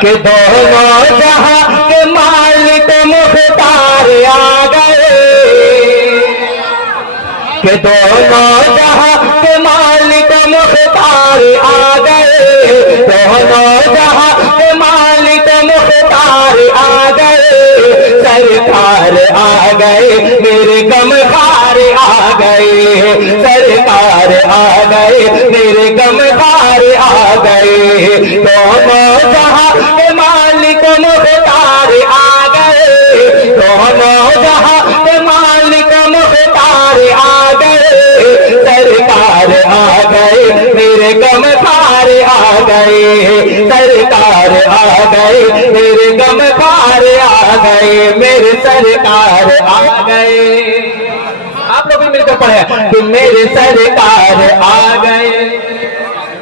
کہ دونوں جہاں کے مالک مختار آ گئے، کہ دونوں جہاں کے مالک مختار آ گئے، دونوں جہاں کے مالک مختار آ گئے، سرکار آ گئے میرے غمخوار آ گئے، سرکار آ گئے میرے غمخوار آ گئے، دونوں جہاں کے مالک مختار آ گئے، دونوں جہاں کے مالک مختار آ گئے، سرکار آ گئے میرے غمخوار آ گئے، سرکار آ گئے میرے غمخوار آ گئے، میرے سرکار آ گئے۔ آپ لوگ بھی مل کر پڑھیں کہ میرے سرکار آ گئے،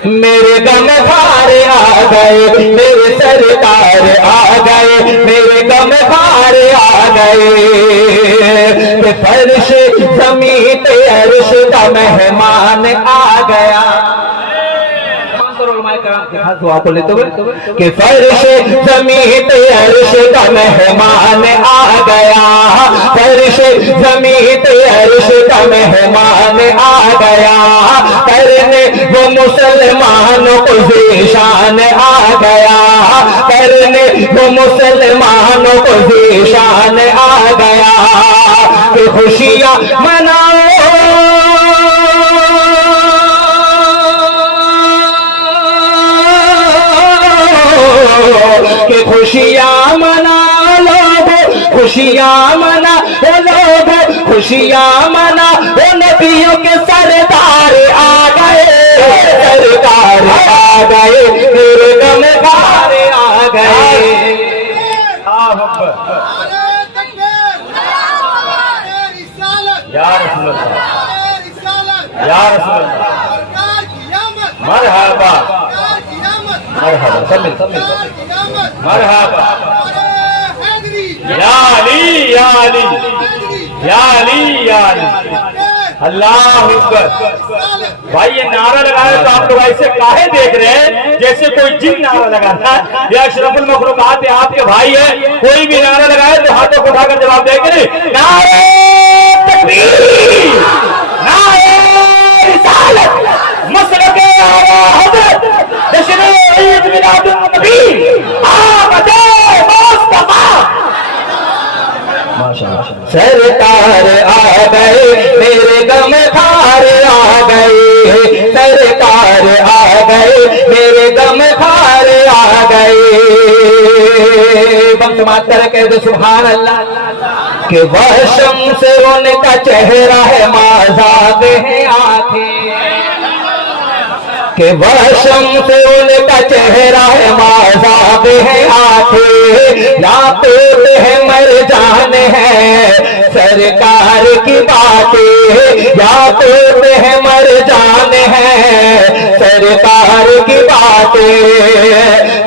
میرے غمخوار آ گئے، میرے سرکار آ گئے، میرے غمخوار آ گئے، کہ فرش زمین پہ عرش کا مہمان آ گیا، کہ فرش زمین پہ عرش کا مہمان آ گیا، فرش زمین پہ عرش کا مہمان آ گیا، کرنے وہ مسلمانوں کو ذیشان آ گیا، کرنے وہ مسلمانوں کو ذیشان آ گیا، کہ خوشیاں مناؤ کہ خوشیاں منا لوگ، خوشیاں منا لوگ، خوشیاں منا وہ نبیوں کے سردار آ گئے، سرکار آ گئے میرے غمخوار آ گئے۔ یا رسول اللہ، یا رسول اللہ، مرحبا مرحبا مرحبا، یا علی یا علی یا علی یا علی، اللہ اکبر۔ بھائی یہ نعرہ لگایا تو آپ لوگ ایسے کاہے دیکھ رہے ہیں جیسے کوئی جن نعرہ لگاتا ہے؟ یہ اشرف المخلوقات ہے، آپ کے بھائی ہیں، کوئی بھی نعرہ لگائے تو ہاتھوں کو اٹھا کر جواب دے کے نہیں، نعرہ تکبیر، نعرہ رسالت، مسلک اعلیٰ حضرت، جشن عید میلاد النبی، آمد مصطفیٰ، سرکار آ گئے میرے غمخوار آ گئے، سرکار آ گئے میرے غمخوار آ گئے، بم سماعت کر کے دو سبحان اللہ، کہ وہ شمس ان کا چہرہ ہے مازاد ہیں آنکھیں، کہ وہ شمس ان کا چہرہ ہے مازاد ہیں آنکھیں، یاقوت ہے مرجان ہے سرکار کی باتیں، یاقوت ہے مرجان ہے سرکار کی باتیں،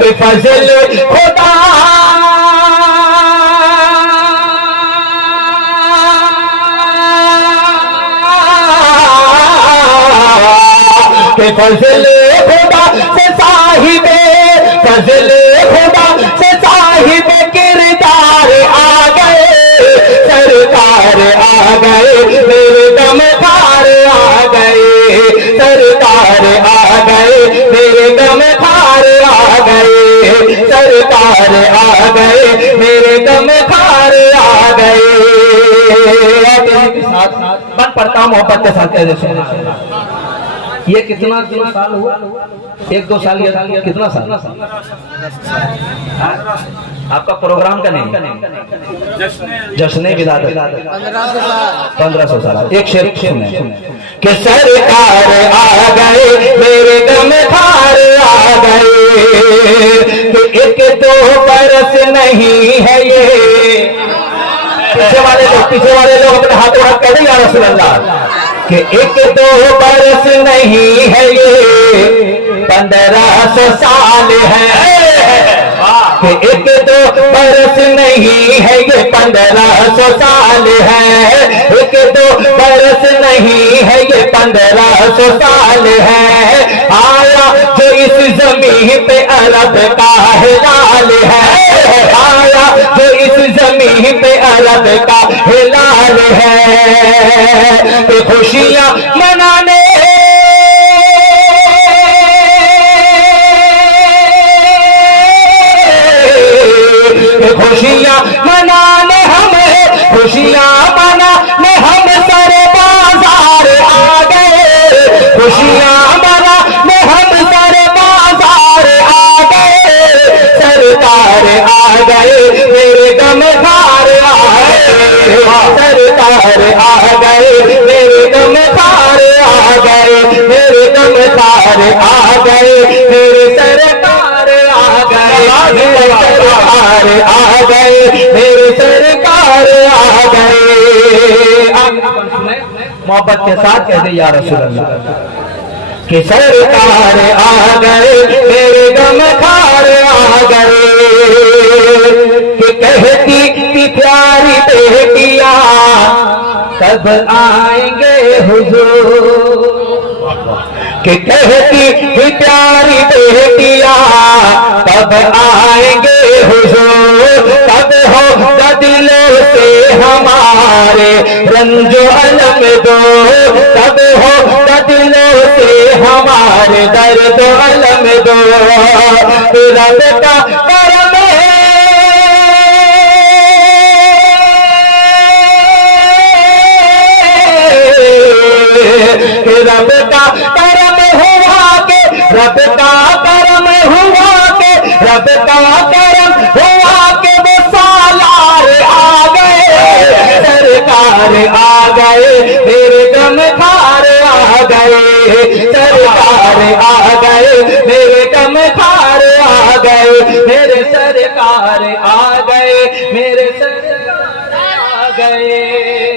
کہ فضل خدا کہ فضل خدا سے صاحب، فضل خدا سے صاحب کردار آ گئے، سرکار آ گئے میرے غمخوار آ گئے، سرکار آ گئے میرے غمخوار آ گئے، سرکار آ گئے میرے غمخوار آ گئے۔ بن پڑھتا ہوں محبت کے ساتھ، یہ کتنا سال ہوا؟ ایک دو سال یا کتنا سال؟ آپ کا پروگرام کا نہیں، جشن ولادت 1500 سال۔ ایک شعر سنیں کہ سرکار آ گئے میرے غمخوار آ گئے، کہ ایک دو برس نہیں ہے یہ، پیچھے والے لوگ اپنے ہاتھوں ہاتھ کہہ دیں یا رسول اللہ، کہ ایک دو برس نہیں ہے یہ 1500 سال ہے، کہ ایک دو برس نہیں ہے یہ 1500 سال ہے، ایک دو برس نہیں ہے یہ 1500 سال ہے، آیا جو اس زمین پہ عرب کا ہلال ہلال ہے، آیا جو اس زمین پہ عرب کا ہلال ہے، کہ خوشیاں منانے خوشیاں منانے ہمیں، خوشیاں منانے ہم سر بازار آ گئے، خوشیاں منانے ہم سر بازار آ گئے، سرکار آ گئے میرے غمخوار آ گئے، سرکار آ گئے میرے غمخوار آ گئے، میرے غمخوار آ گئے، میرے سرکار آ گئے، میرے سرکار آ گئے، میرے سرکار آ گئے۔ محبت کے ساتھ کہہ دیں یا رسول اللہ کہ سرکار آ گئے میرے غمخوار آ گئے، کہ کہتی کہ پیاری بیٹیاں کب آئیں گے حضور، کہ کہتی کہ پیاری بیٹیاں کب آئیں گے حضور، کب ہوگا دلوں سے ہمارے رنج و علم دور، کب ہوگا دلوں سے ہمارے درد و علم دور، رب کا کرم ہے کہ رب کا کرم ہوا کہ رب کا کرم ہوا کہ رب کا کرم ہوا کہ وہ سالار آ گئے، سرکار آ گئے میرے غمخوار آ گئے، سرکار آ گئے میرے غمخوار آ گئے، میرے سرکار آ گئے، میرے سرکار آ گئے۔